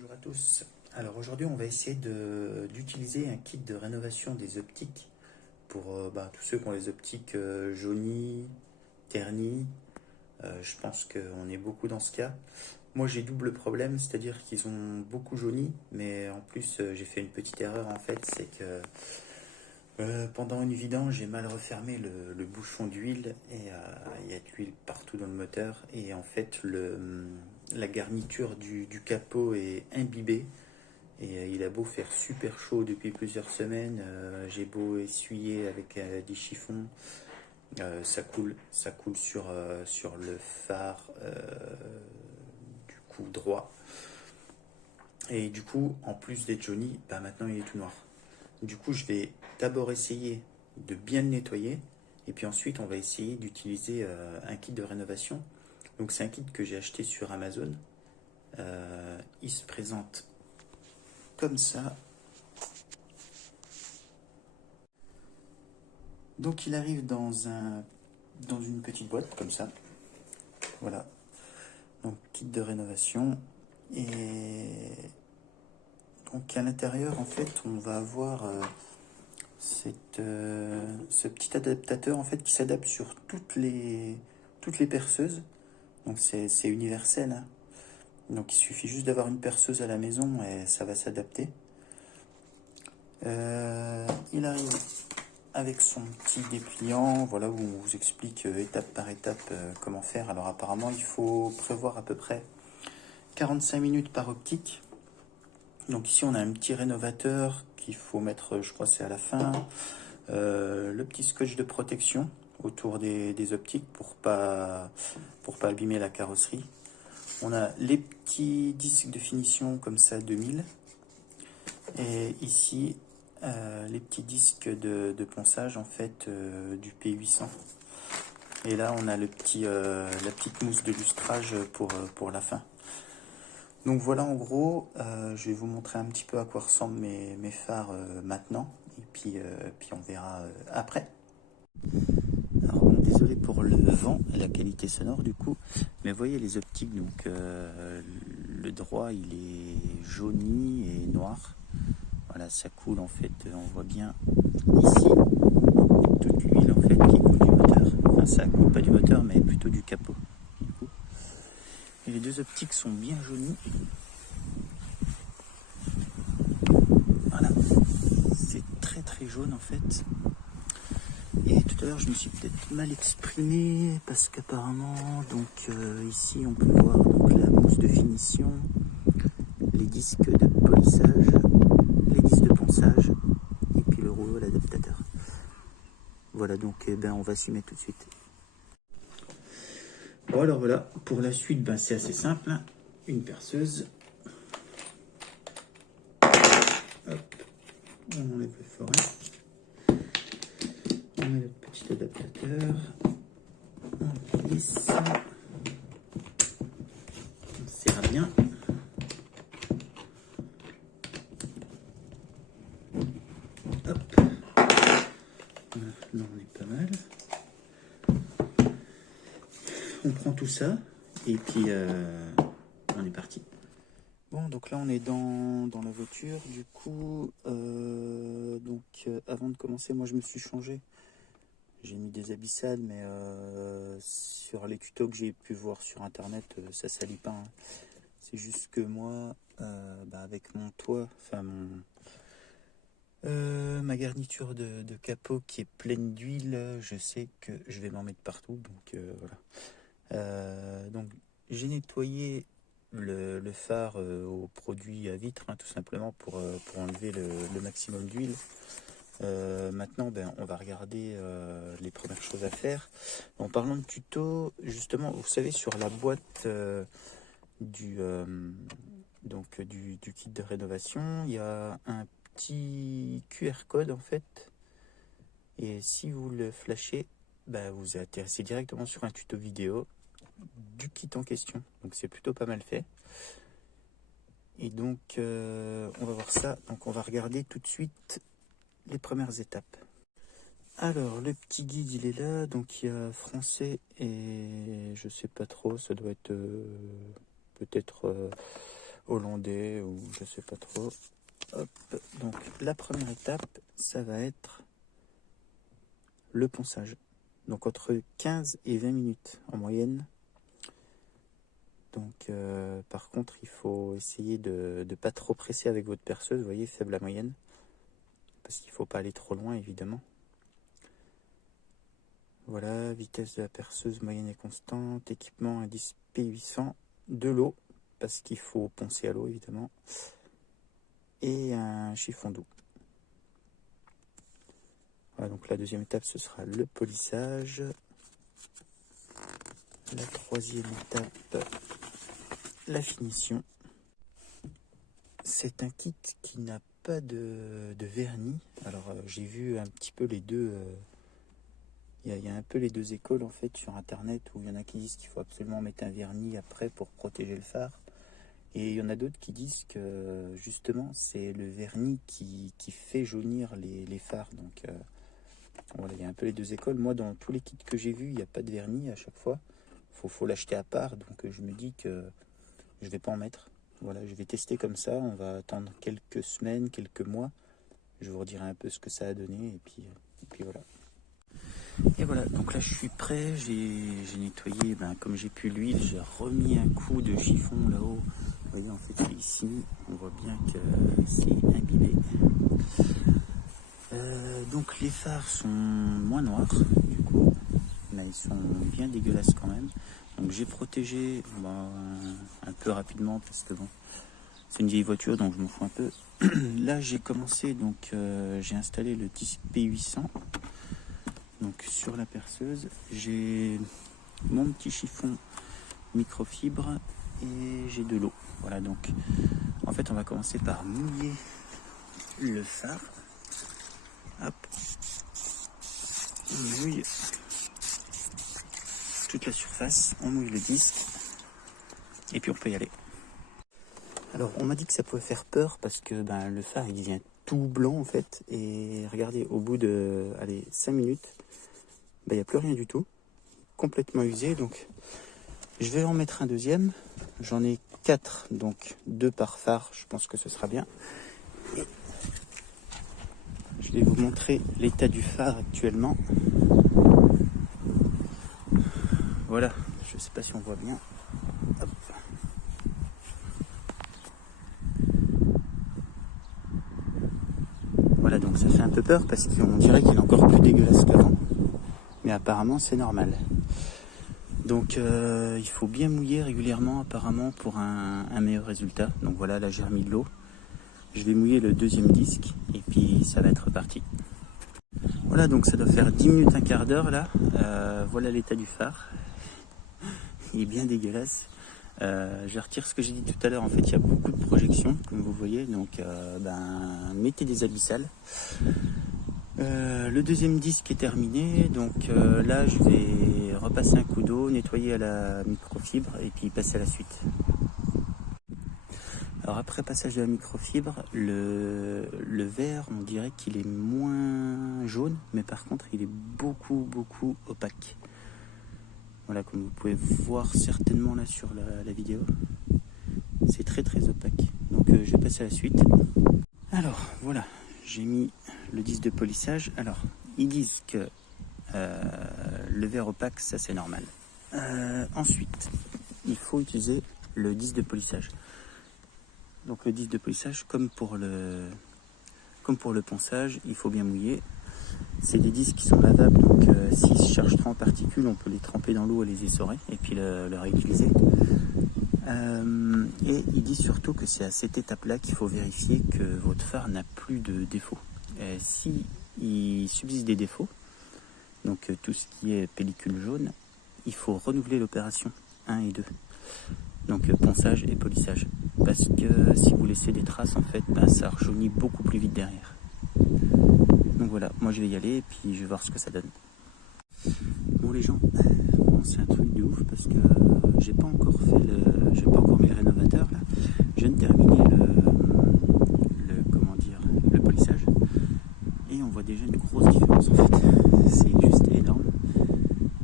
Bonjour à tous. Alors aujourd'hui on va essayer d'utiliser un kit de rénovation des optiques pour tous ceux qui ont les optiques jaunies, ternies. Je pense qu'on est beaucoup dans ce cas. Moi j'ai double problème, c'est-à-dire qu'ils ont beaucoup jauni, mais en plus j'ai fait une petite erreur en fait, c'est que pendant une vidange j'ai mal refermé le bouchon d'huile et il y a de l'huile partout dans le moteur et en fait la garniture du capot est imbibée. Et il a beau faire super chaud depuis plusieurs semaines, j'ai beau essuyer avec des chiffons, ça coule sur le phare du coup droit. Et du coup, en plus d'être jauni, maintenant il est tout noir. Du coup, je vais d'abord essayer de bien le nettoyer, et puis ensuite on va essayer d'utiliser un kit de rénovation. Donc c'est un kit que j'ai acheté sur Amazon. Il se présente comme ça. Donc il arrive dans une petite boîte comme ça. Voilà. Donc kit de rénovation. Et donc à l'intérieur en fait on va avoir ce petit adaptateur en fait qui s'adapte sur toutes les perceuses. Donc c'est universel, hein. Donc il suffit juste d'avoir une perceuse à la maison et ça va s'adapter. Il arrive avec son petit dépliant, voilà, où on vous explique étape par étape comment faire. Alors apparemment il faut prévoir à peu près 45 minutes par optique. Donc ici on a un petit rénovateur qu'il faut mettre, je crois c'est à la fin, le petit scotch de protection autour des optiques pour pas abîmer la carrosserie. On a les petits disques de finition comme ça 2000 et ici les petits disques de ponçage en fait du P800. Et là on a la petite mousse de lustrage pour la fin. Donc voilà en gros, je vais vous montrer un petit peu à quoi ressemblent mes phares maintenant, et puis on verra après. Alors bon, désolé pour le vent et la qualité sonore du coup, mais voyez les optiques, donc le droit il est jauni et noir. Voilà, ça coule en fait, on voit bien ici toute l'huile en fait qui coule du moteur. Enfin ça coule pas du moteur mais plutôt du capot. Du coup. Et les deux optiques sont bien jaunies. Voilà, c'est très très jaune en fait. Et tout à l'heure je me suis peut-être mal exprimé parce qu'apparemment donc ici on peut voir donc la mousse de finition, les disques de polissage, les disques de ponçage et puis le rouleau à l'adaptateur. Voilà, donc on va s'y mettre tout de suite. Bon alors voilà, pour la suite c'est assez simple, hein. Une perceuse. Hop, on enlève le forêt. On met notre petit adaptateur. On glisse. On serre bien. Hop. Là on est pas mal. On prend tout ça et puis on est parti. Bon, donc là on est dans la voiture. Du coup, avant de commencer, moi je me suis changé. J'ai mis des habits sales, mais sur les tutos que j'ai pu voir sur internet, ça salit pas, hein. C'est juste que moi, avec mon toit, enfin ma garniture de capot qui est pleine d'huile, je sais que je vais m'en mettre partout. Donc voilà. Donc j'ai nettoyé le phare au produit à vitre, hein, tout simplement pour enlever le maximum d'huile. Maintenant, on va regarder les premières choses à faire. En parlant de tuto, justement, vous savez, sur la boîte du kit de rénovation, il y a un petit QR code en fait. Et si vous le flashez, vous atterrissez directement sur un tuto vidéo du kit en question. Donc c'est plutôt pas mal fait. Et donc on va voir ça. Donc on va regarder tout de suite les premières étapes. Alors le petit guide il est là, donc il y a français et je sais pas trop, ça doit être peut-être hollandais ou je sais pas trop. Hop. Donc la première étape, ça va être le ponçage. Donc entre 15 et 20 minutes en moyenne. Donc par contre, il faut essayer de ne pas trop presser avec votre perceuse, vous voyez, faible la moyenne. Parce qu'il ne faut pas aller trop loin, évidemment. Voilà, vitesse de la perceuse moyenne et constante, équipement indice P800, de l'eau, parce qu'il faut poncer à l'eau, évidemment, et un chiffon doux. Voilà, donc la deuxième étape, ce sera le polissage. La troisième étape, la finition. C'est un kit qui n'a pas de vernis. Alors j'ai vu un petit peu les deux. Il y a un peu les deux écoles en fait sur internet où il y en a qui disent qu'il faut absolument mettre un vernis après pour protéger le phare. Et il y en a d'autres qui disent que justement c'est le vernis qui fait jaunir les phares. Donc voilà, il y a un peu les deux écoles. Moi dans tous les kits que j'ai vus, il n'y a pas de vernis à chaque fois. Faut l'acheter à part. Donc je me dis que je vais pas en mettre. Voilà, je vais tester comme ça. On va attendre quelques semaines, quelques mois. Je vous redirai un peu ce que ça a donné. Et puis voilà. Et voilà, donc là je suis prêt. J'ai nettoyé comme j'ai pu l'huile. J'ai remis un coup de chiffon là-haut. Vous voyez, en fait, ici, on voit bien que c'est imbibé. Donc les phares sont moins noirs, du coup. Mais ils sont bien dégueulasses quand même. Donc j'ai protégé un peu rapidement parce que bon, c'est une vieille voiture donc je m'en fous un peu. Là j'ai commencé, donc j'ai installé le disque P800 donc sur la perceuse. J'ai mon petit chiffon microfibre et j'ai de l'eau. Voilà, donc en fait on va commencer par mouiller le phare. Hop, on mouille toute la surface, on mouille le disque et puis on peut y aller. Alors on m'a dit que ça pouvait faire peur parce que le phare il devient tout blanc en fait, et regardez, au bout de 5 minutes il n'y a plus rien du tout, complètement usé. Donc je vais en mettre un deuxième, j'en ai 4, donc 2 par phare, je pense que ce sera bien. Et je vais vous montrer l'état du phare actuellement. Voilà, je ne sais pas si on voit bien. Hop. Voilà, donc ça fait un peu peur parce qu'on dirait qu'il est encore plus dégueulasse qu'avant. Mais apparemment c'est normal. Donc il faut bien mouiller régulièrement apparemment pour un meilleur résultat. Donc voilà, là j'ai remis de l'eau. Je vais mouiller le deuxième disque et puis ça va être reparti. Voilà, donc ça doit faire 10 minutes, un quart d'heure là. Voilà l'état du phare. Il est bien dégueulasse. Je retire ce que j'ai dit tout à l'heure. En fait, il y a beaucoup de projections, comme vous voyez. Donc, mettez des abyssales. Le deuxième disque est terminé. Donc là, je vais repasser un coup d'eau, nettoyer à la microfibre et puis passer à la suite. Alors après passage de la microfibre, le verre, on dirait qu'il est moins jaune, mais par contre, il est beaucoup opaque. Voilà, comme vous pouvez voir certainement là sur la vidéo, c'est très opaque. Donc je vais passer à la suite. Alors voilà, j'ai mis le disque de polissage. Alors ils disent que le verre opaque, ça c'est normal. Ensuite, il faut utiliser le disque de polissage. Donc le disque de polissage, comme pour le ponçage, il faut bien mouiller. C'est des disques qui sont lavables, donc s'ils se chargent trop en particules, on peut les tremper dans l'eau et les essorer, et puis le réutiliser. Et il dit surtout que c'est à cette étape-là qu'il faut vérifier que votre phare n'a plus de défauts. Si il subsiste des défauts, donc tout ce qui est pellicule jaune, il faut renouveler l'opération 1 et 2. Donc ponçage et polissage. Parce que si vous laissez des traces, en fait, ça rajeunit beaucoup plus vite derrière. Donc voilà, moi je vais y aller et puis je vais voir ce que ça donne. Bon les gens, bon, c'est un truc de ouf parce que j'ai pas encore mis le rénovateur là. Je viens de terminer le polissage et on voit déjà une grosse différence en fait. C'est juste énorme.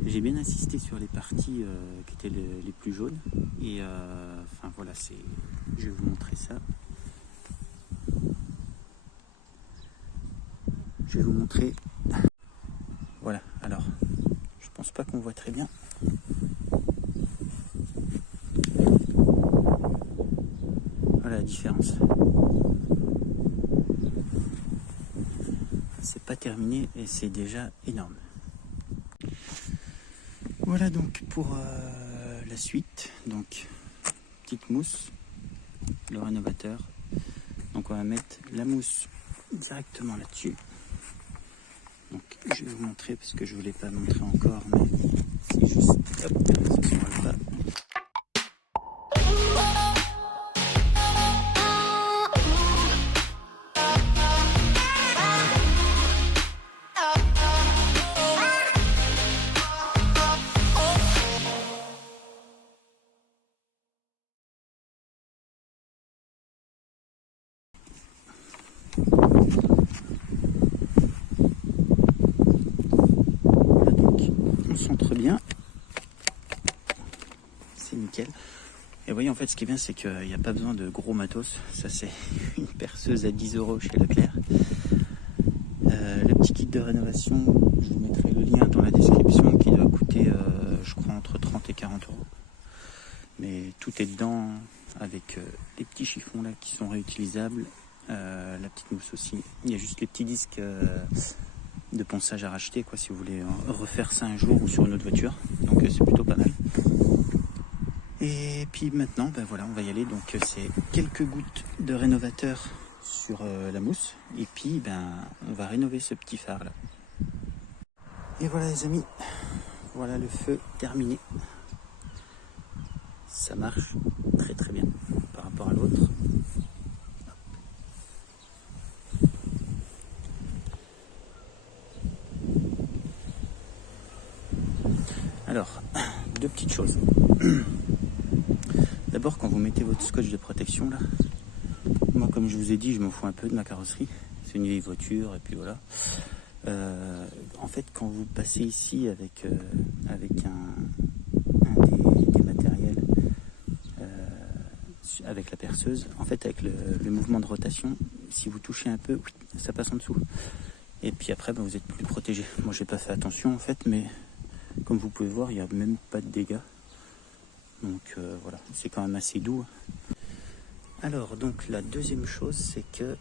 J'ai bien insisté sur les parties qui étaient les plus jaunes et enfin voilà, je vais vous montrer ça. Je vais vous montrer. Voilà, alors, je pense pas qu'on voit très bien. Voilà la différence. C'est pas terminé et c'est déjà énorme. Voilà donc pour la suite. Donc, petite mousse, le rénovateur. Donc on va mettre la mousse directement là-dessus. Donc je vais vous montrer parce que je ne vous l'ai pas montré encore, mais c'est juste hop, ça s'enlève pas. Voilà, donc on centre bien, c'est nickel. Et vous voyez, en fait, ce qui est bien, c'est qu'il n'y a pas besoin de gros matos. Ça, c'est une perceuse à 10 € chez Leclerc. Le petit kit de rénovation, je vous mettrai le lien dans la description, qui doit coûter, je crois, entre 30 et 40 €. Mais tout est dedans, avec les petits chiffons là qui sont réutilisables. La petite mousse aussi. Il y a juste les petits disques de ponçage à racheter, quoi, si vous voulez refaire ça un jour ou sur une autre voiture. Donc c'est plutôt pas mal. Et puis maintenant, ben voilà, on va y aller. Donc c'est quelques gouttes de rénovateur sur la mousse. Et puis ben on va rénover ce petit phare là. Et voilà les amis, voilà le feu terminé. Ça marche très très bien par rapport à l'autre. Alors, deux petites choses. D'abord, quand vous mettez votre scotch de protection là, moi comme je vous ai dit, je m'en fous un peu de ma carrosserie. C'est une vieille voiture et puis voilà. En fait, quand vous passez ici avec un des matériels, avec la perceuse, en fait avec le mouvement de rotation, si vous touchez un peu, ça passe en dessous. Et puis après, ben, vous êtes plus protégé. Moi, j'ai pas fait attention en fait, mais comme vous pouvez voir, il n'y a même pas de dégâts. Donc voilà, c'est quand même assez doux. Alors, donc la deuxième chose, c'est que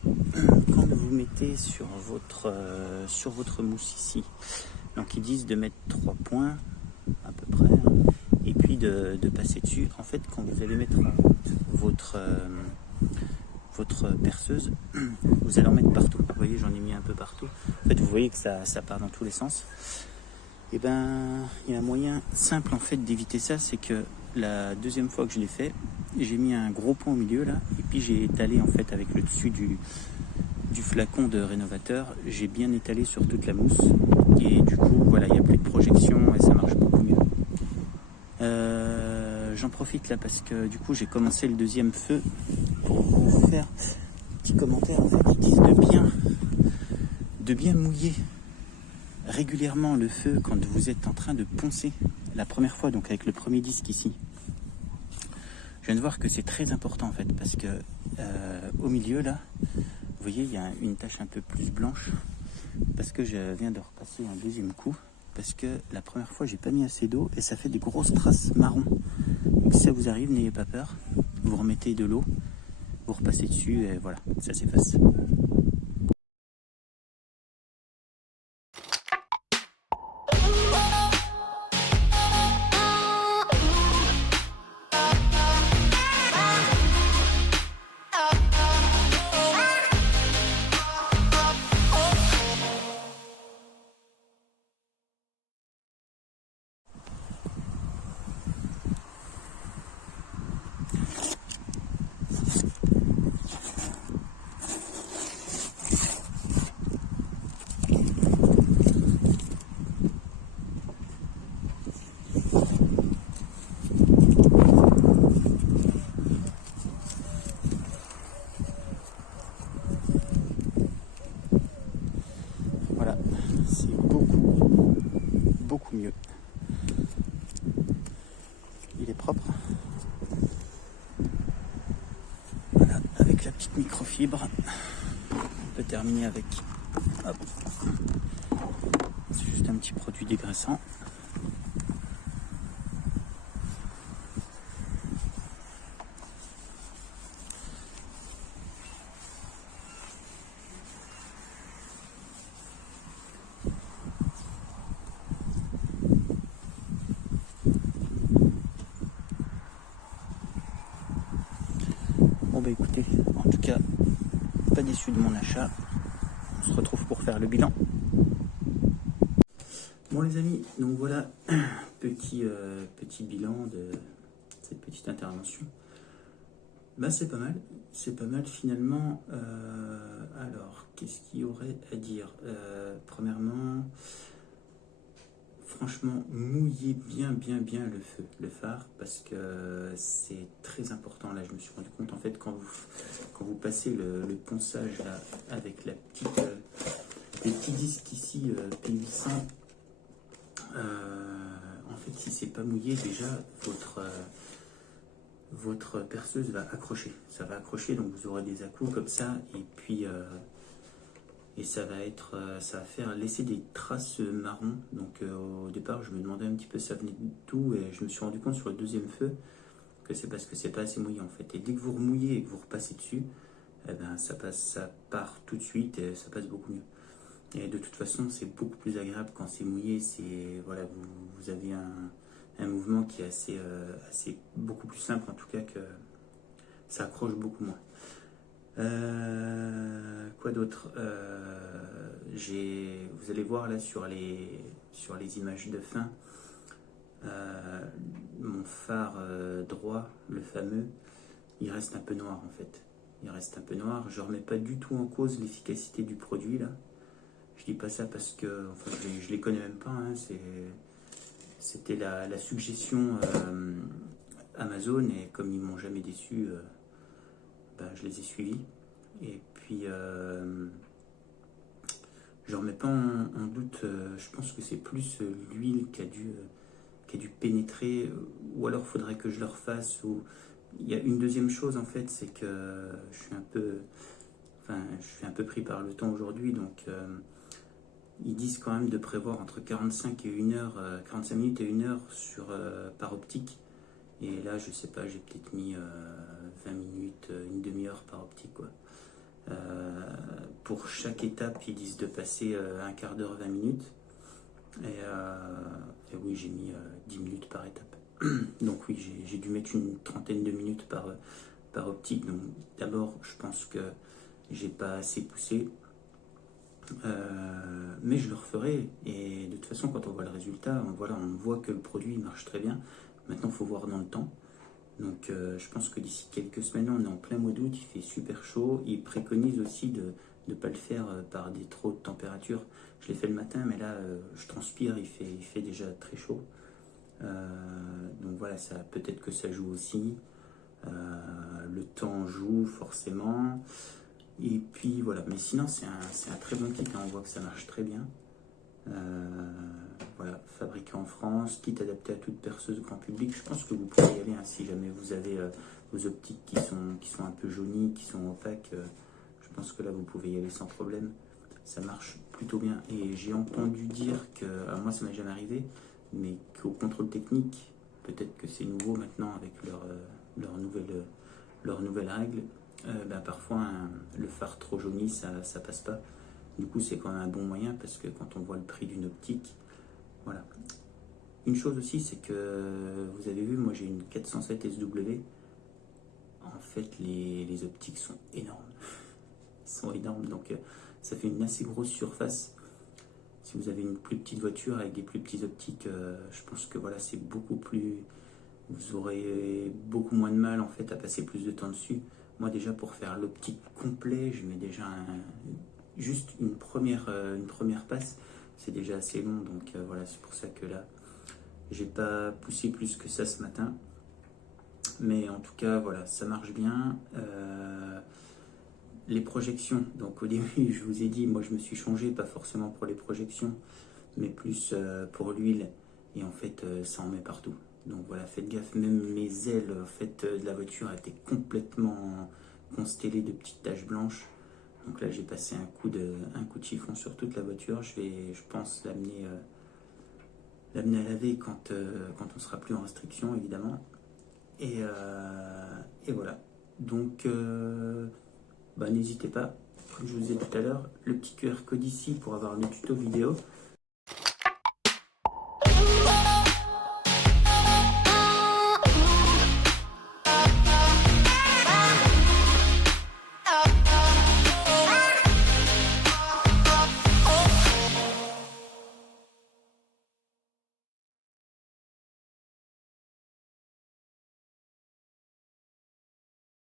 quand vous mettez sur votre mousse ici, donc ils disent de mettre 3 points à peu près, hein, et puis de passer dessus. En fait, quand vous allez mettre en route votre perceuse, vous allez en mettre partout. Vous voyez, j'en ai mis un peu partout. En fait, vous voyez que ça part dans tous les sens. Et ben, il y a un moyen simple en fait d'éviter ça, c'est que la deuxième fois que je l'ai fait, j'ai mis un gros point au milieu là, et puis j'ai étalé en fait avec le dessus du flacon de rénovateur, j'ai bien étalé sur toute la mousse, et du coup voilà, il n'y a plus de projection et ça marche beaucoup mieux. J'en profite là parce que du coup j'ai commencé le deuxième feu pour vous faire un petit commentaire. En fait, ils disent de bien mouiller régulièrement le feu quand vous êtes en train de poncer la première fois, donc avec le premier disque ici. Je viens de voir que c'est très important en fait, parce que au milieu là, vous voyez, il y a une tache un peu plus blanche, parce que je viens de repasser un deuxième coup, parce que la première fois j'ai pas mis assez d'eau et ça fait des grosses traces marron. Donc si ça vous arrive, n'ayez pas peur, vous remettez de l'eau, vous repassez dessus et voilà, ça s'efface. petite microfibre. On peut terminer avec, hop, c'est juste un petit produit dégraissant. Bon bah écoutez, en tout cas, pas déçu de mon achat. On se retrouve pour faire le bilan. Bon les amis, donc voilà, petit bilan de cette petite intervention. Bah c'est pas mal finalement. Alors, qu'est-ce qu'il y aurait à dire? Premièrement, franchement, mouillez bien le phare, parce que c'est très important. Là, je me suis rendu compte, en fait, quand vous passez le ponçage là, avec la petite, les petits disques ici, P800, en fait, si c'est pas mouillé, déjà, votre perceuse va accrocher. Ça va accrocher, donc vous aurez des à-coups comme ça, et puis... et ça va faire laisser des traces marron. Donc au départ, je me demandais un petit peu ça venait d'où, et je me suis rendu compte sur le deuxième feu que c'est parce que c'est pas assez mouillé en fait. Et dès que vous remouillez et que vous repassez dessus, eh ben, ça part tout de suite et ça passe beaucoup mieux. Et de toute façon, c'est beaucoup plus agréable quand c'est mouillé. Voilà, vous avez un mouvement qui est assez beaucoup plus simple, en tout cas, que ça accroche beaucoup moins. Quoi d'autre? Vous allez voir là sur les images de fin, mon phare droit, le fameux, il reste un peu noir en fait. Il reste un peu noir. Je remets pas du tout en cause l'efficacité du produit là. Je dis pas ça parce que enfin, je les connais même pas. Hein. C'était la suggestion Amazon, et comme ils m'ont jamais déçu, ben, je les ai suivis. Et puis, je remets pas en doute, je pense que c'est plus l'huile qui a dû pénétrer, ou alors faudrait que je le refasse. Il y a une deuxième chose en fait, c'est que je suis un peu pris par le temps aujourd'hui, donc ils disent quand même de prévoir entre 45 minutes et 1 heure par optique. Et là, je sais pas, j'ai peut-être mis 20 minutes, une demi-heure par optique, quoi. Pour chaque étape, ils disent de passer un quart d'heure, 20 minutes. Et oui, j'ai mis 10 minutes par étape. Donc oui, j'ai dû mettre une trentaine de minutes par optique. Donc d'abord, je pense que j'ai pas assez poussé. Mais je le referai. Et de toute façon, quand on voit le résultat, on voit que le produit marche très bien. Maintenant, il faut voir dans le temps. Donc je pense que d'ici quelques semaines, on est en plein mois d'août, il fait super chaud. Il préconise aussi de ne pas le faire par des trop de température. Je l'ai fait le matin, mais là, je transpire, il fait déjà très chaud. Donc voilà, peut-être que ça joue aussi. Le temps joue forcément. Et puis voilà, mais sinon c'est un très bon kit, hein. On voit que ça marche très bien. Voilà, fabriqué en France, kit adapté à toute perceuse grand public. Je pense que vous pouvez y aller, hein, si jamais vous avez vos optiques qui sont un peu jaunies, qui sont opaques. Je pense que là vous pouvez y aller sans problème. Ça marche plutôt bien. Et j'ai entendu dire que, alors moi ça m'est jamais arrivé, mais qu'au contrôle technique, peut-être que c'est nouveau maintenant avec leur nouvelle règle, parfois le phare trop jauni, ça passe pas. Du coup, c'est quand même un bon moyen, parce que quand on voit le prix d'une optique, voilà. Une chose aussi, c'est que vous avez vu, moi j'ai une 407 SW. En fait, les optiques sont énormes. Ils sont énormes, donc ça fait une assez grosse surface. Si vous avez une plus petite voiture avec des plus petites optiques, je pense que voilà, c'est beaucoup plus... Vous aurez beaucoup moins de mal en fait à passer plus de temps dessus. Moi déjà, pour faire l'optique complet, je mets déjà juste une première passe, c'est déjà assez long. Donc voilà, c'est pour ça que là, j'ai pas poussé plus que ça ce matin. Mais en tout cas, voilà, ça marche bien. Les projections, donc au début, je vous ai dit, moi je me suis changé, pas forcément pour les projections, mais plus pour l'huile. Et en fait, ça en met partout. Donc voilà, faites gaffe, même mes ailes en fait, de la voiture étaient complètement constellé de petites taches blanches. Donc là, j'ai passé un coup de chiffon sur toute la voiture. Je pense, l'amener à laver quand on sera plus en restriction, évidemment. Et voilà. Donc, n'hésitez pas, comme je vous disais tout à l'heure, le petit QR code ici pour avoir le tuto vidéo.